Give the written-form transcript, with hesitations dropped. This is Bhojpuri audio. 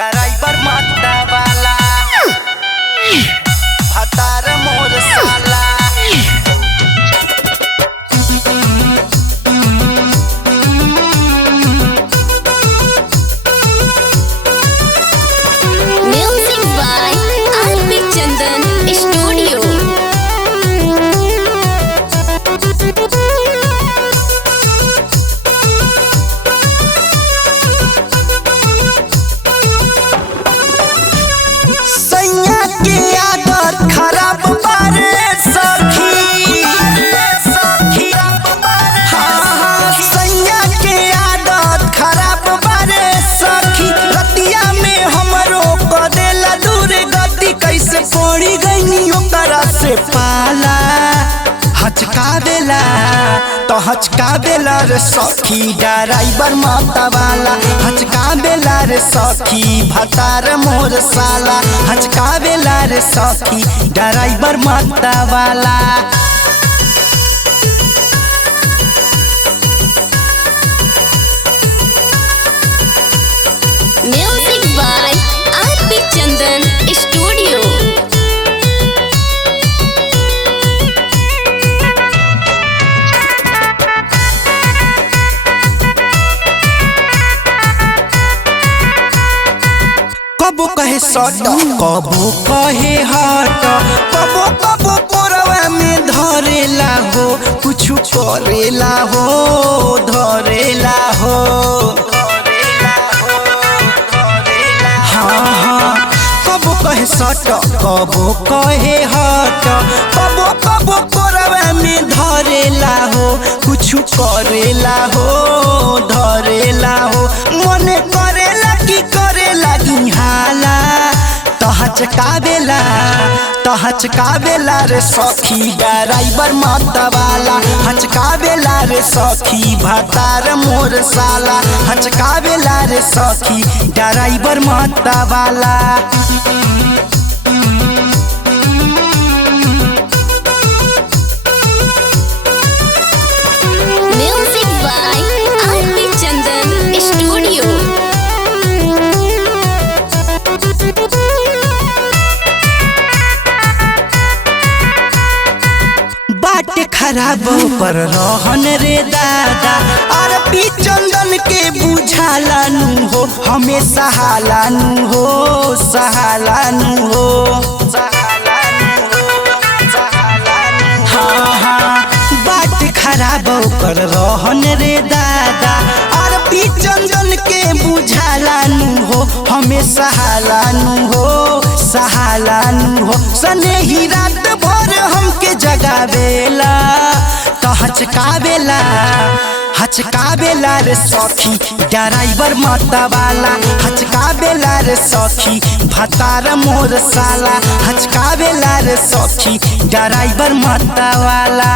ड्राइवर माता वाला भतार मोर साला। Music by RP Chandan Studio. सैया के आदत खराब बारे सखी। हाँ, सैया के आदत खराब बारे सखी। रतिया में हमरो कदेला दूर गति कैसे पड़ी गई ओकरा से पाला। हचकावेला तो हचकावेला रे सखी ड्राइवर माता वाला। हचकावेला रे सखी भतार मोर साला। हचकावेला रे सखी ड्राइवर माता वाला। Music by RP Chandan Studio. कबो कहे सट कबो कहे हट। कबो कबो कोरवा में धरेला हो कुछ करेला हो धरेला हो। हाँ हाँ कबो कहे सट कबो कहे हट। कबो कबो कोरवा में धरेला हो कुछ करेला हो धरेला हो। मन करेला की करेला हाला तो हचकावेला रे सखी ड्राइवर माता वाला। हचकावेला रे सखी भतार मोर साला। हचकावेला रे सखी ड्राइवर माता वाला। Music by RP Chandan Studio. बाट खराब पर रहन रे दादा। RP चंदन के बुझाला नु हो हमें सहाला नु हो सहाला नु हो। हाँ हाँ बाट खराब कर रहन रे दादा। RP चंदन के बुझाला नु हो हमें सहाला नु हो सहाला नु हो। सने ही रात भर हमके जगावेला तो हचकावेला रे सखी ड्राइवर माता वाला। हचकावेला रे सखी भतार मोर साला। हचकावेला रे सखी ड्राइवर माता वाला।